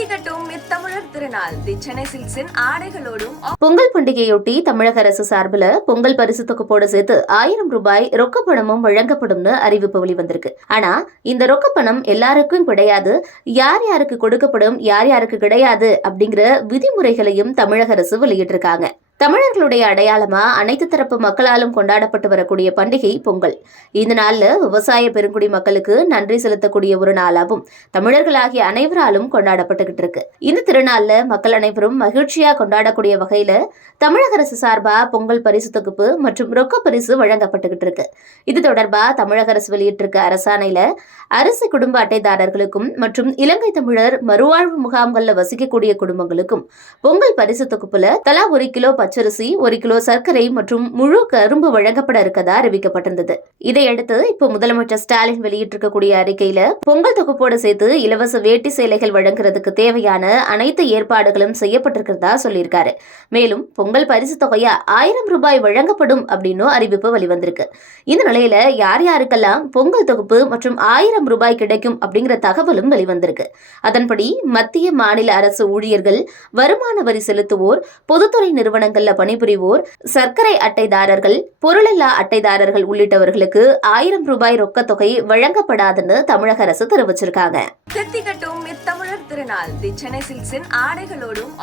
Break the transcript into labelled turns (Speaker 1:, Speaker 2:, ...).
Speaker 1: இத்தமிழர் திருநாள். தி சென்னை சில்க்ஸின் ஆடைகளோடும்
Speaker 2: பொங்கல் பண்டிகையொட்டி தமிழக அரசு சார்பில் பொங்கல் பரிசு தொகுப்போடு சேர்த்து ஆயிரம் ரூபாய் ரொக்க பணமும் வழங்கப்படும்னு அறிவிப்பு வெளிவந்திருக்கு. ஆனா இந்த ரொக்க பணம் எல்லாருக்கும் கிடையாது யார் யாருக்கு கொடுக்கப்படும் யார் யாருக்கு கிடையாது அப்படிங்கிற விதிமுறைகளையும் தமிழக அரசு வெளியிட்டிருக்காங்க. தமிழர்களுடைய அடையாளமா? அனைத்து தரப்பு மக்களாலும் கொண்டாடப்பட்டு வரக்கூடிய பண்டிகை பொங்கல். இந்த நாள்ல விவசாய பெருங்குடி மக்களுக்கு நன்றி செலுத்தக்கூடிய ஒரு நாளாகவும் தமிழர்களாகிய அனைவராலும் கொண்டாடப்பட்டுகிட்டு இருக்கு. இந்த திருநாள்ல மக்கள் அனைவரும் மகிழ்ச்சியா கொண்டாடக்கூடிய வகையில தமிழக அரசு சார்பா பொங்கல் பரிசு தொகுப்பு மற்றும் ரொக்க பரிசு வழங்கப்பட்டுகிட்டு இருக்கு. இது தொடர்பா தமிழக அரசு வெளியிட்டிருக்க அரசாணையில அரசு குடும்ப அட்டைதாரர்களுக்கும் மற்றும் இலங்கை தமிழர் மறுவாழ்வு முகாம்கள்ல வசிக்கக்கூடிய குடும்பங்களுக்கும் பொங்கல் பரிசு தொகுப்புல தலா ஒரு கிலோ பச்சரிசி ஒரு கிலோ சர்க்கரை மற்றும் முழு கரும்பு வழங்கப்பட இருக்கதா அறிவிக்கப்பட்டிருந்தது. இதையடுத்து இப்போ முதலமைச்சர் ஸ்டாலின் வெளியிட்டிருக்கக்கூடிய அறிக்கையில பொங்கல் தொகுப்போடு சேர்த்து இலவச வேட்டி சேலைகள் வழங்குறதுக்கு தேவையான அனைத்து ஏற்பாடுகளும் செய்யப்பட்டிருக்கிறதா சொல்லியிருக்காரு. மேலும் பொங்கல் பரிசு தொகையா ஆயிரம் ரூபாய் வழங்கப்படும் அப்படின்னு அறிவிப்பு வெளிவந்திருக்கு. இந்த நிலையில யார் யாருக்கெல்லாம் பொங்கல் தொகுப்பு மற்றும் ஆயிரம் ரூபாய் கிடைக்கும் அப்படிங்கிற தகவலும் வெளிவந்திருக்கு. அதன்படி மத்திய மாநில அரசு ஊழியர்கள் வருமான வரி செலுத்துவோர் பொதுத்துறை நிறுவனங்கள் நிறுவனங்கள்ல பணிபுரிவோர் சர்க்கரை அட்டைதாரர்கள் பொருளில்லா அட்டைதாரர்கள் உள்ளிட்டவர்களுக்கு ஆயிரம் ரூபாய் ரொக்கத் தொகை வழங்கப்படாதுன்னு தமிழக அரசு தெரிவிச்சிருக்காங்க.
Speaker 1: திருநாள். தி சென்னை சில்க்ஸின் ஆடைகளோடும்